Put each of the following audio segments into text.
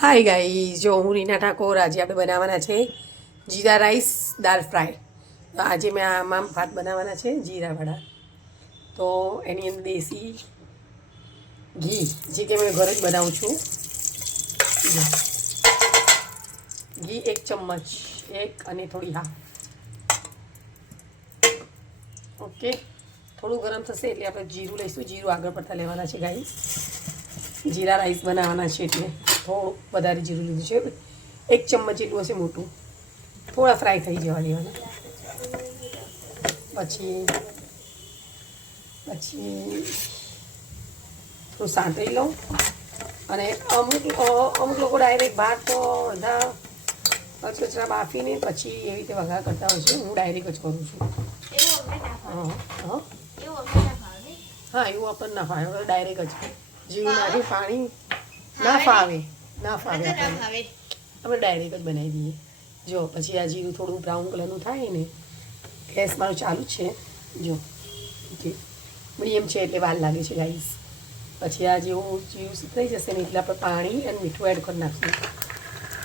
Hi guys, જો હું રીના ઠાકોર. આજે આપણે બનાવવાના છે જીરા રાઈસ દાળ ફ્રાય. તો આજે મેં આમાં ભાત બનાવવાના છે જીરાવાળા. તો એની અંદર દેશી ઘી, જે કે મેં ઘરે જ બનાવું છું. ઘી 1 ચમચ, 1 અને થોડી હા. ઓકે, થોડું ગરમ થશે એટલે આપણે જીરું લઈશું. જીરું આગળ પડતા લેવાના છે ગાઈઝ. જીરા રાઈસ બનાવવાના છે એટલે થોડું વધારે જીરું લીધું છે. 1 ચમચ જેટલું હશે મોટું. થોડા ફ્રાય થઈ જવા દેવાના. પછી થોડું સાંતળી લઉં. અને અમુક લોકો ડાયરેક્ટ ભાત તો બધા કચરા બાફીને પછી એવી રીતે વઘાર કરતા હોય છે. હું ડાયરેક્ટ જ કરું છું. હા, એવું આપણને ના ફાવે. ડાયરેક્ટ જ જીરું નાખી પાણી ના ફાવે આપણે ડાયરેક્ટ જ બનાવી દઈએ. જો પછી આ જીરું થોડું બ્રાઉન કલરનું થાય ને, ગેસ મારું ચાલુ જ છે. જો ઓકે, મીડિયમ છે એટલે વાર લાગે છે ગાઈસ. પછી આ જેવું જીરું સુકાઈ જશે ને એટલે આપણે પાણી અને મીઠું એડ કરી નાખશું.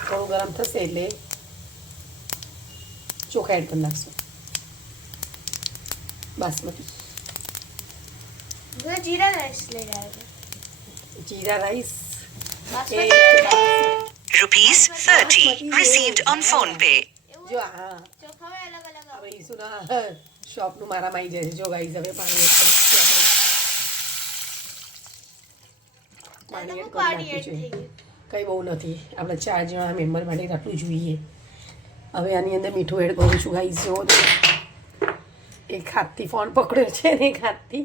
થોડું ગરમ થશે એટલે ચોખા એડ કરી નાખશું. બાસમતી જીરા રાઈસ લઈ આવ્યા. જીરા rice ₹30 received on phone pay. જો હા, હવે ઈસુના શોપનું મારામાં આવી જાય છે. જો ગાઈઝ, હવે પાણી એડ કરી નાખ્યું છે. કંઈ બહુ નથી, આપણે 4 જણા મેમ્બર માટે આટલું જોઈએ. હવે આની અંદર મીઠું એડ કરું છું ગાઈઝ. જો એક હાથથી ફોન પકડ્યો છે ને એક હાથથી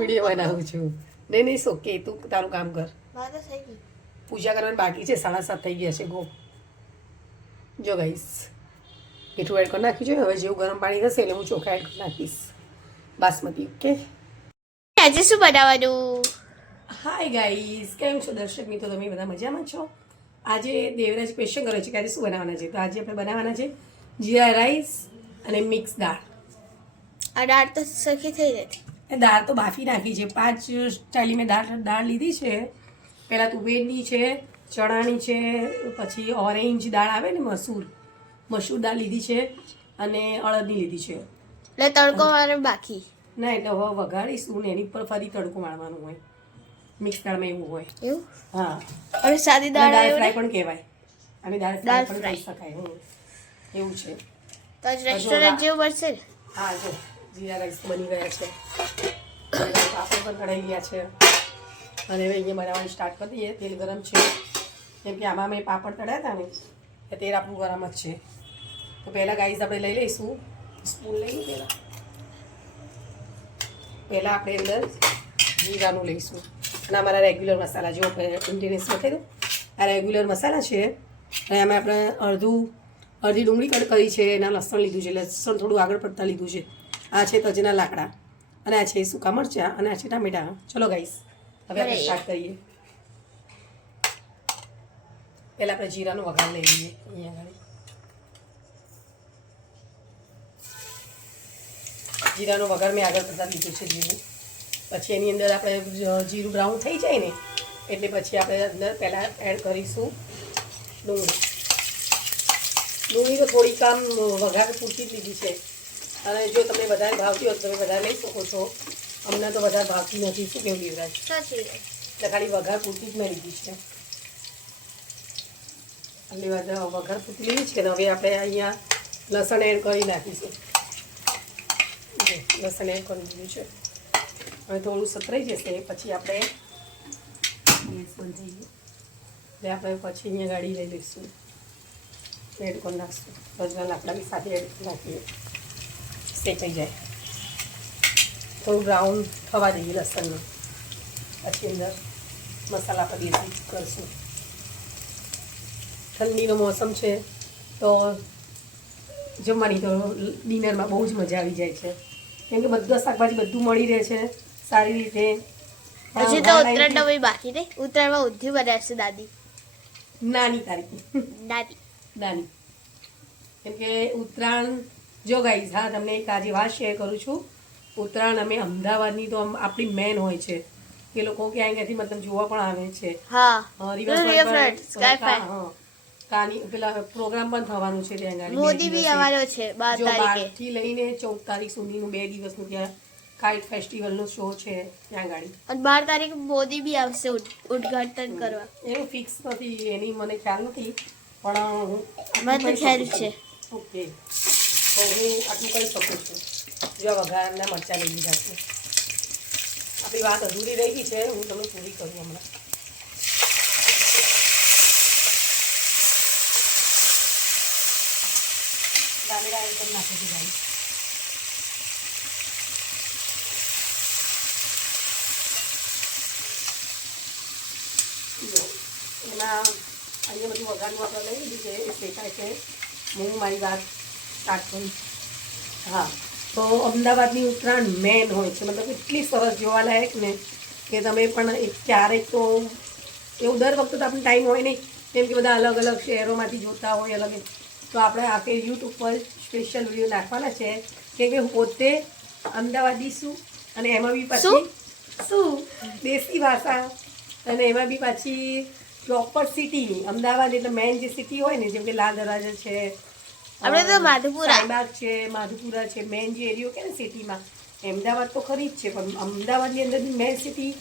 વિડીયો બનાવું છું. નહીં સોકે, તું તારું કામ કર. પૂજા કરવાની બાકી છે. 7:30 થઈ ગયા છે. ગો. જો ગાઈસ, મીઠું એડ કરી નાખ્યું છે. હવે જેવું ગરમ પાણી થશે એટલે હું ચોખા એડ કરી નાખીશ બાસમતી. ઓકે, આજે શું બનાવવાનું? હાય ગાઈસ, કેમ છો દર્શક મિત્રો? તમે બધા મજામાં છો? આજે દેવરાજ ક્વેશ્ચન કરે છે કે આજે શું બનાવવાના છે. તો આજે આપણે બનાવવાના છે જીરા રાઈસ અને મિક્સ દાળ. આ દાળ તો સરખી થઈ નથી. દાળ તો બાફી નાખી છે. 5 સ્ટાઈલી મેં દાળ લીધી છે. પહેલાં તુવેરની છે, ચણાની છે, પછી ઓરેન્જ દાળ આવે ને, મસૂર દાળ લીધી છે, અને અડદની લીધી છે. એટલે તડકો મારવાનો બાકી ના, એટલે હવે વઘારીશું ને એની પર ફરી તડકો મારવાનું હોય. મિક્સ દાળમાં એવું હોય. એવું? હા. હવે સાદી દાળ ફ્રાય પણ કહેવાય, અને દાળ ફ્રાય પણ કરી શકાય. એવું છે. તો આજ રેસ્ટોરન્ટ જેવું બનશે ને? હા, જો જીરા રાઈસ બની ગયા છે, પાપડ પણ કઢાઈ ગયા છે. અને હવે અહીંયા બનાવવાનું સ્ટાર્ટ કરી દઈએ. તેલ ગરમ છે, કેમ કે આમાં મેં પાપડ તળ્યા હતા ને, એ તેલ આપણું ગરમ જ છે. તો પહેલાં ગાઈસ આપણે લઈ લઈશું સ્પૂન. લઈને પહેલાં આપણે અંદર જીરાનું લઈશું. અને અમારા રેગ્યુલર મસાલા, જો ઇન્ડિયન્સ લખી દઉં, આ રેગ્યુલર મસાલા છે. અને આમાં આપણે અડધી ડુંગળી કટ કરી છે, એના લસણ લીધું છે, લસણ થોડું આગળ પડતા લીધું છે. આ છે તજના લાકડા, અને આ છે સૂકા મરચાં, અને આ છે ટામેટા. ચલો ગાઈસ, હવે આપણે સ્ટાર્ટ કરીએ. પહેલાં આપણે જીરાનો વઘાર લઈ લઈએ. અહીંયા આગળ જીરાનો વઘાર મેં આગળ કરતા લીધું છે જીરું. પછી એની અંદર આપણે જીરું બ્રાઉન થઈ જાય ને એટલે પછી આપણે અંદર પહેલાં એડ કરીશું ડુંગળી તો થોડીક આમ વઘાર પૂરતી જ લીધી છે. અને જો તમને વધારે ભાવતી હોય તો તમે વધારે લઈ શકો છો. અમને તો વધારે ભાવતી નથી. શું કેવું દેવરાજ? એટલે ખાલી વઘાર પૂરતી જ મેં લીધી છે. ખાલી વઘાર પૂરતી લીધી છે. ને હવે આપણે અહીંયા લસણ એડ કરી નાખીશું. લસણ એડ કરી દીધું છે. હવે થોડું સતરાઈ જશે પછી આપણે પછી અહીંયા ગાડી લઈ લઈશું, એડ કરી નાખીશું. તજના લાકડા બી સાથે એડ કરી નાખીએ, શેકાઈ જાય. થોડું બ્રાઉન થવા દઈએ લસણનું. પછી અંદર મસાલા પર દેશી કરશું. ઠંડીનો મોસમ છે તો જમવાની તો ડિનરમાં બહુ જ મજા આવી જાય છે, કેમ કે બધા શાકભાજી બધું મળી રહે છે સારી રીતે. હજી તો ઉત્તરાયણ તો બાકી નહીં. ઉત્તરાયણમાં ઊંધિયું બનાવશે દાદી. નાની તારીખ નાની, કેમ કે ઉત્તરાયણ જો ગાઈઝ, હા તમને એક આજે વાત શેર કરું છું. ઉત્તરાયણ અમે અમદાવાદની તો આપણી મેન હોય છે. એ લોકો ક્યાંય ક્યાંથી મતલબ જોવા પણ આવે છે. હા રિવરફ્રન્ટ સ્કાય ફાય પેલા પ્રોગ્રામ પણ થવાનું છે ત્યાં આગળ. મોદી બી આવવાનો છે 12 તારીખે. 12 થી લઈને 14 તારીખ સુધીનું 2 દિવસનું ત્યાં કાઇટ ફેસ્ટિવલનો શો છે ત્યાં આગળ. અને 12 તારીખે મોદી બી આવશે ઉદ્ઘાટન કરવા. એનું ફિક્સ નથી, એની મને ખ્યાલ નથી, પણ મને તો ખ્યાલ છે. ઓકે, તો હું આટલું કહી શકું છું. જો વઘારના મરચાં લઈ લીધા છે. આપણી વાત અધૂરી રહી ગઈ છે, હું તમને પૂરી કરું હમણાં. ટામેટા એમ કરી નાખી દીધા. એમાં અહીંયા બધું વઘારનું આપણે લઈ લીધું છે, એ શેકાય છે. હું મારી વાત સ્ટાર્ટ કરું. હા, તો અમદાવાદની ઉત્તરાયણ મેન હોય છે, મતલબ એટલી સરસ જોવાલાયક ને કે તમે પણ ક્યારેક તો એવું દર વખતે તો આપણને ટાઈમ હોય નહીં, કેમ કે બધા અલગ અલગ શહેરોમાંથી જોતા હોય અલગ, તો આપણે આખે યુટ્યુબ પર સ્પેશિયલ વિડીયો નાખવાના છે, કેમ કે હું પોતે અમદાવાદી છું અને એમાં બી પાછી શું દેશી ભાષા, અને એમાં બી પાછી પ્રોપર સિટીની અમદાવાદ એટલે મેઇન જે સિટી હોય ને, જેમ કે લાલ દરવાજા છે, આપણે તો માધુપુરા શાહીબાગ છે, માધુપુરા છે, મેઇન જે એરિયો કે ને સિટીમાં, અમદાવાદ તો ખરી જ છે, પણ અમદાવાદની અંદર મેઇન સિટી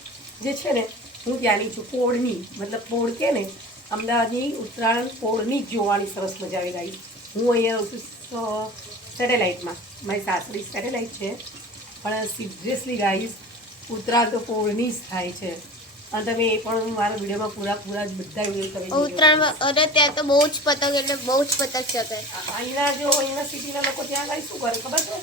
જે છે ને, હું ત્યાંની છું. પોળની મતલબ પોળ કે ને, અમદાવાદની ઉત્તરાયણ પોળની જ જોવાની સરસ મજા આવી ગઈ. હું અહીંયા રહું છું સેટેલાઇટમાં, મારી સાસરી સેટેલાઇટ છે, પણ સિરિયસલી ગાઈઝ ઉત્તરાયણ તો પોળની જ થાય છે. અને તમે એ પણ મારા વિડીયોમાં પૂરા જ બધા વિડીયો તમે ઉત્તરાયણમાં. અને ત્યાં તો બહુ જ પતંગ, એટલે બહુ જ પતંગ ચગે. અહીંના સિટીના લોકો ત્યાં આગળ શું કરે ખબર છે?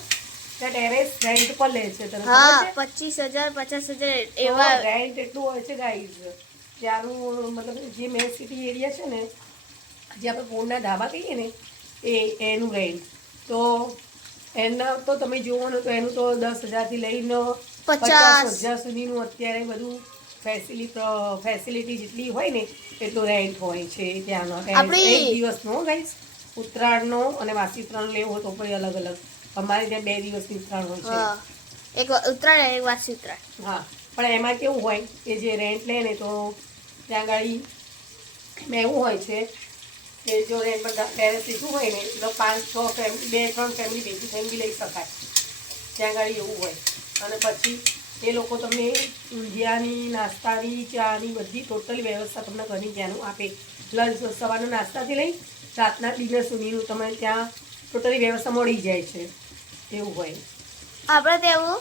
ત્યાં ટેરેસ રેન્ટ પર લે છે. તને હા, ખબર છે? 25,000 50,000 એવા રેન્ટ એટલું હોય છે ગાઈઝ. ત્યાંનું મતલબ જે મેઇન સિટી એરિયા છે ને, જે આપણે પોળના ધાબા કહીએ ને, એનું રેન્ટ તો એના તો તમે જુઓ ને તો એનું તો 10,000થી લઈને 50,000 સુધીનું અત્યારે બધું ફેસિલિટી જેટલી હોય ને એટલું રેન્ટ હોય છે ત્યાંનો. એક દિવસનો ગાઈઝ ઉત્તરાયણનો, અને વાસી ઉત્તરાયણ લેવો હોય તો પણ અલગ અલગ. અમારે ત્યાં 2 દિવસની ઉત્તરાયણ હોય છે. એક ઉત્તરાયણ એક વાસી ઉત્તરાયણ. હા, પણ એમાં કેવું હોય કે જે રેન્ટ લે ને તો ત્યાં આગળ એમાં એવું હોય છે કે જો રેન્ટ પર ટેરેસ લીધું હોય ને તો 5-6 ફેમિલી 2-3 ફેમિલી ભેગી થઈને બી લઈ શકાય ત્યાં આગળ એવું હોય. અને પછી એ લોકો તમને ઊંધિયાની, નાસ્તાની, ચાની બધી ટોટલી વ્યવસ્થા તમને ઘરની ત્યાંનું આપે. લંચ સવારના નાસ્તાથી લઈ રાતના ડિનર સુધીનું તમે ત્યાં ટોટલી વ્યવસ્થા મળી જાય છે, એવું હોય. આપણે તેવું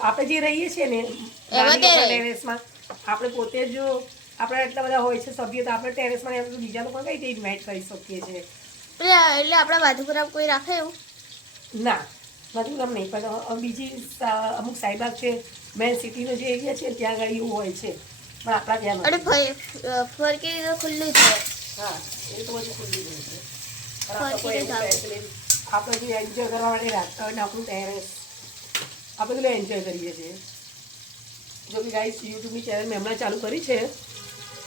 આપણે જે રહીએ છીએ ને ટેરેસમાં, આપણે પોતે જ આપણે એટલા બધા હોય છે સભ્યો, તો આપણે ટેરેસમાં બીજા લોકો કઈ રીતે ઇન્વાઇટ કરી શકીએ છીએ. એટલે આપણા માધુપુરા કોઈ રાખે એવું ના, મતલબ નહીં, પણ બીજી અમુક શાહીબાગ છે, મેઇન સિટીનો જે એરિયા છે ત્યાં આગળ એવું હોય છે, પણ આપણા ત્યાં અને ફરકી તો ખુલ્લું છે. હા, એ તો બધું ખુલ્લું જ હોય છે. આપણે જે એન્જોય કરવા માટે રાખતા હોય ને આપણું ટેરેસ, આપણે પેલું એન્જોય કરીએ છીએ. જો કે ગાઈસ યુટ્યુબની ચેનલ મેં હમણાં ચાલુ કરી છે,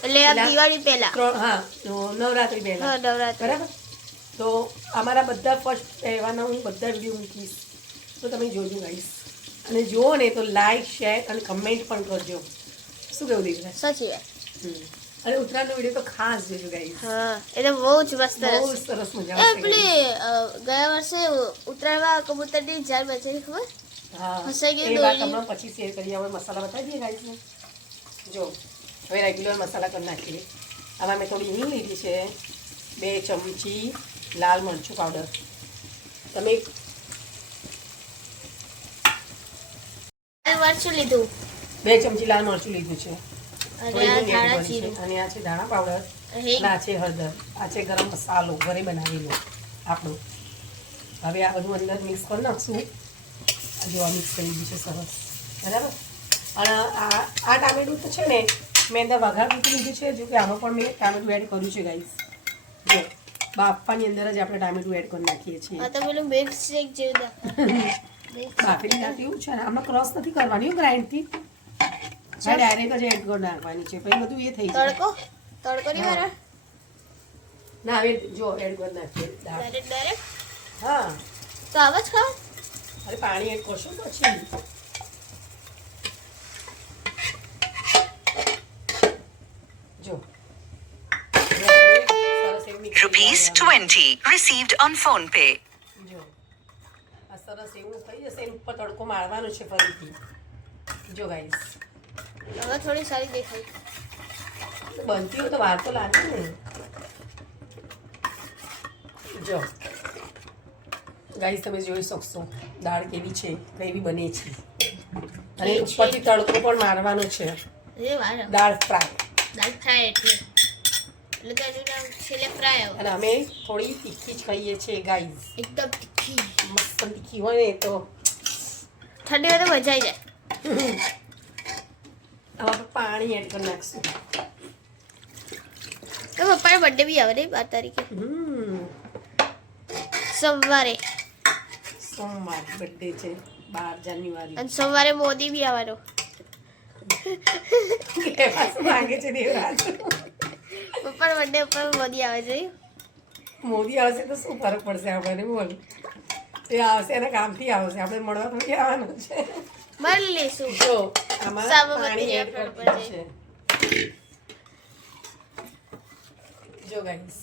એટલે દિવાળી પહેલા. હા, નવરાત્રી પહેલા, બરાબર. તો અમારા બધા ફર્સ્ટ તહેવારના હું બધા વિડીયો મૂકીશ, તો તમે જોજો ગાઈસ. અને જુઓ ને તો લાઈક, શેર અને કમેન્ટ પણ કરજો. શું કેવું દીકરા? સાચી વાત. અને ઉત્તરાયણનો વિડીયો તો ખાસ જોજો ગાઈસ. હા, એટલે બહુ જ મસ્ત સરસ મજા આવશે. પેલી ગયા વર્ષે ઉત્તરાયણમાં કબૂતરની જાન બચેલી ખબર? હા, ફસાઈ ગઈ એ વાત દોરી. હમણાં પછી શેર કરીએ. હવે મસાલા બતાવી દઈએ ગાઈસને. જો હવે રેગ્યુલર મસાલા કરી નાખીએ. આમાં મેં થોડી હિંગ લીધી છે, 2 ચમચી લાલ મરચું પાવડર. તમે મરચું લીધું, 2 ચમચી લાલ મરચું લીધું છે, અને આ ધાણા જીરું, અને આ છે ધાણા પાવડર, અને આ છે હળદર, આ છે ગરમ મસાલો ઘરે બનાવેલો આપણો. હવે આ બધું અંદર મિક્સ કરી નાખશું. જો આ મિક્સ કરી દીધું છે સરસ, બરાબર. અને આ ટામેટું તો છે ને મેં અંદર વઘાર મૂકી લીધું છે. જો કે આમાં પણ મેં ટામેટું એડ કર્યું છે ગાઈસ. જો બાફવાની અંદર જ આપણે ટામેટું એડ કરી નાખીએ છીએ. આ તો પેલું મિક્સ શેક જેવું બાફેલી નાખી એવું છે ને, આમાં ક્રોસ નથી કરવાની ગ્રાઇન્ડથી, ડાયરેક્ટ જ એડ કરી નાખવાની છે, પછી બધું એ થઈ જાય. તડકો નહીં મારે ના, હવે જો એડ કરી નાખીએ ડાયરેક્ટ. હા, તો આવા જ ખાવ. અરે પાણી એડ કરશો પછી. rupees 20 received on phone pay. જો આ સરસ એવું થઈ જશે, એની ઉપર તડકો મારવાનો છે ફરીથી. જો ગાઈસ હવે થોડી સારી દેખાય. બનતી હોય તો વાર તો લાગે ને. જો ગાઈસ તમે જોઈ શકશો દાળ કેવી છે, કેવી બને છે. અને ઉપરથી તડકો પણ મારવાનો છે. એ વાર દાળ ફ્રાય. દાળ ફ્રાય એટલે કે એનું નામ છેલ્લે ફ્રાય આવે. અને અમે થોડી તીખી જ ખાઈએ છીએ ગાઈસ. એકદમ તીખી. મસ્ત તીખી હોય ને તો ઠંડી હોય તો મજા આવી જાય. આમાં પાણી એડ કરી નાખશું. તો પપ્પાનો બર્થડે બી આવે ને 12 તારીખે. સોમવારે. સોમવાર બર્થડે છે 12 જાન્યુઆરી. અને સોમવારે મોદી બી આવવાનો. માંગે છે દેવરાજ. પપ્પાનો બર્થડે ઉપર મોદી આવે છે. મોદી આવશે તો શું ફરક પડશે આપણને બોલ. એ આવશે એના કામથી આવશે, આપણે મળવા થોડી આવવાનું છે. મળી લેશું. જો આમાં સાબરમતી પાણી એડ રેફર કરવું પર છે. જો ગાઈસ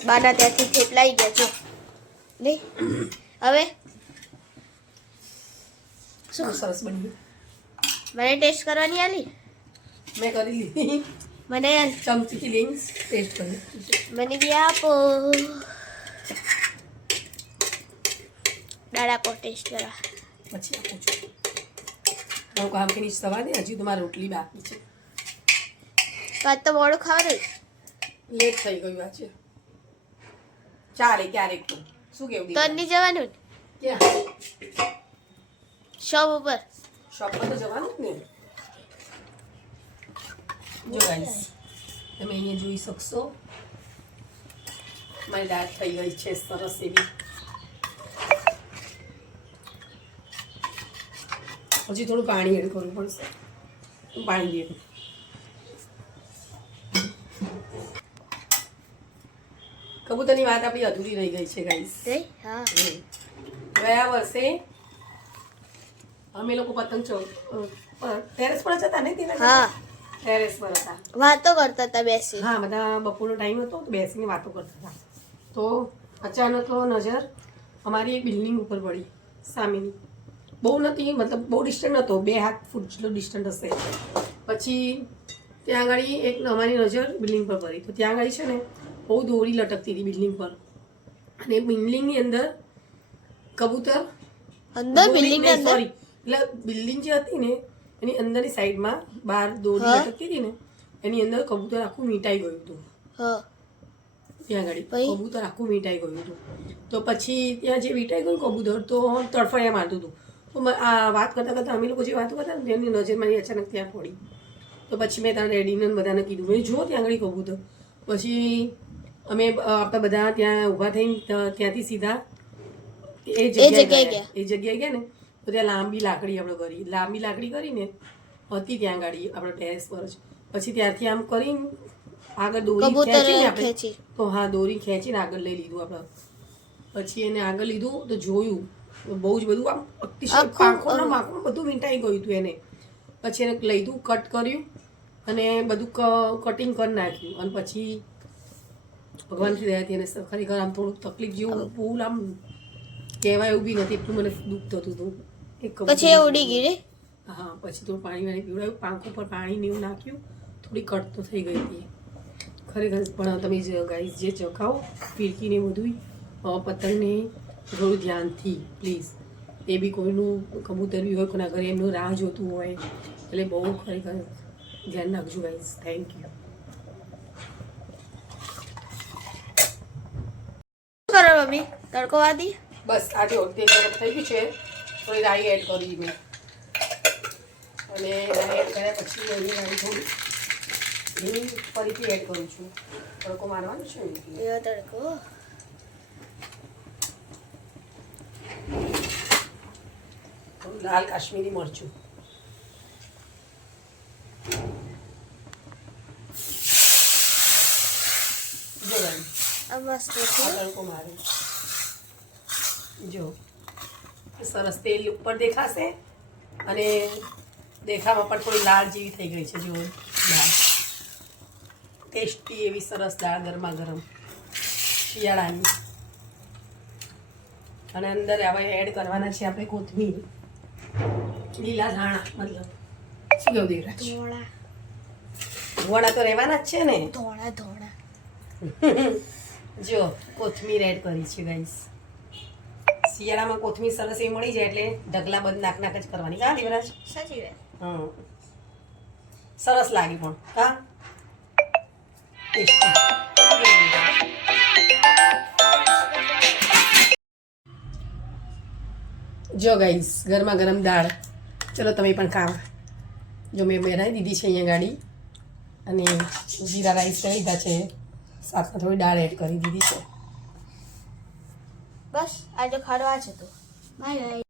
બાના ત્યાંથી થેપલાઈ ગયા છો નહીં હવે શું સરસ બન્યું. મને ટેસ્ટ કરવાની આલી. મેં કરી લીધી મને ચમચીથી લઈને ટેસ્ટ કરી. મને બી આપો. દાળ આપો ટેસ્ટ કરવા. પછી આપું છું. હું કામ ફિનિશ થવા દે, હજી તો મારી રોટલી બાકી છે. આજ તો મોડું ખાવાનું. લેટ થઈ ગયું આજે. ચાલે ક્યારેક તો શું કેવું તો નહીં જવાનું ક્યાં શોપ ઉપર. શોપ પર તો જવાનું જ ને. જો ગાઈસ તમે અહીંયા જોઈ શકશો મારી દાળ થઈ ગઈ છે સરસ એવી. હજી થોડું પાણી એડ કરવું પડશે. પાણી દે. કબૂતરની વાત આપણી અધૂરી રહી ગઈ છે ગાઈસ. હા ગયા વર્ષે અમે લોકો પતંગ ટેરેસ પર જ હતા ને તેના હા ટેરેસ પર હતા. વાતો કરતા હતા બેસી. હા બધા બપોરનો ટાઈમ હતો તો બેસીને વાતો કરતા હતા. તો અચાનક નજર અમારી એક બિલ્ડિંગ ઉપર પડી સામેની. બહુ નથી, મતલબ બહુ ડિસ્ટન્ટ નહોતો, 2 હાથ ફૂટ જેટલો ડિસ્ટન્ટ હશે. પછી ત્યાં આગળ એક અમારી નજર બિલ્ડિંગ પર પડી. તો ત્યાં આગળ છે ને બહુ દોરી લટકતી હતી બિલ્ડિંગ પર. અને બિલ્ડિંગની અંદર કબૂતર અંદર બિલ્ડિંગ અંદર સોરી એટલે બિલ્ડિંગ જે હતી ને એની અંદરની સાઈડમાં બહાર દોરી લટકતી હતી ને એની અંદર કબૂતર આખું મીટાઈ ગયું હતું. હા ત્યાં આગળ પછી? કબૂતર આખું મીટાઈ ગયું હતું. તો પછી ત્યાં જે મીટાઈ ગયું કબૂતર તો તડફડિયા મારતું હતું. તો આ વાત કરતાં કરતાં અમે લોકો જે વાતો કરતા ને એની નજર મારી અચાનક ત્યાં પડી. તો પછી મેં ત્યાં રેડીને બધાને કીધું મેં જો ત્યાં આગળ કબૂતર. પછી અમે આપણે બધા ત્યાં ઊભા થઈને ત્યાંથી સીધા એ જગ્યાએ ગયા ને તો ત્યાં લાંબી લાકડી આપણે કરી. લાંબી લાકડી કરીને હતી ત્યાં ગાડી આપણે ટેરેસ પર જ. પછી ત્યાંથી આમ કરીને આગળ દોરી ખેંચીને આપણે તો હા દોરી ખેંચીને આગળ લઈ લીધું આપણે. પછી એને આગળ લીધું તો જોયું બહુ જ બધું આમ અતિશય પાંખોને માખું બધું મીંટાઈ ગયું હતું એને. પછી એને લીધું કટ કર્યું અને બધું કટિંગ કરી નાખ્યું. અને પછી ભગવાનથી દયાથી એને ખરેખર આમ થોડુંક તકલીફ જેવું ફૂલ આમ કહેવાય એવું બી નથી, એટલું મને દુઃખ થતું હતું. પછી એ ઉડી ગઈ રે. હા પછી થોડું પાણી વાળી પીવડાવ્યું, પાંખ ઉપર પાણી ને એવું નાખ્યું, થોડી કટ તો થઈ ગઈ હતી ખરેખર. પણ તમે ગાઈસ જે ચખાઓ ફિરકીને બધું પતંગને થોડું ધ્યાનથી પ્લીઝ. એ બી કોઈનું કબૂતર બી હોય કોના ઘરે એમનું રાહ જોતું હોય એટલે બહુ ખરેખર ધ્યાન રાખજો ગાઈસ. Thank you. કરો મમ્મી તડકો વાદી. બસ આજે ઓળખી ગરમ થઈ ગયું છે. થોડી રાઈ એડ કરી મેં અને રાઈ એડ કર્યા પછી એની રાઈ થોડી ફરીથી એડ કરું છું. તડકો મારવાનો છે ને એવો તડકો. થોડું લાલ કાશ્મીરી મરચું. જો આ મસ્ત છે. તડકો મારે જો સરસ તેલ ઉપર દેખાશે અને દેખાવામાં પણ થોડી લાલ જેવી થઈ ગઈ છે. જો દાળ ટેસ્ટી એવી સરસ દાળ ગરમા ગરમ. શિયાળાની. અને અંદર હવે એડ કરવાના છે આપણે કોથમીર, લીલા ધાણા, મતલબ શું કેવું દેવરાજ? ધોળા વડા તો રહેવાના જ છે ને. ધોળા ધોળા જો કોથમીર એડ કરી છે ગાઈસ. શિયાળામાં કોથમીર સરસ એવી મળી જાય એટલે ઢગલા બંધ નાક જ કરવાની. હા દેવરાજ? સાચી વાત. હમ સરસ લાગી પણ હા ટેસ્ટી. જો ગાઈસ ગરમા ગરમ દાળ, ચલો તમે પણ ખાવા. જો મેં બનાવી દીધી છે અહીંયા ગાડી, અને જીરા રાઈસ કરી દીધા છે, સાથમાં થોડી દાળ એડ કરી દીધી છે. બસ આજે ખરવા જ હતું. Bye bye.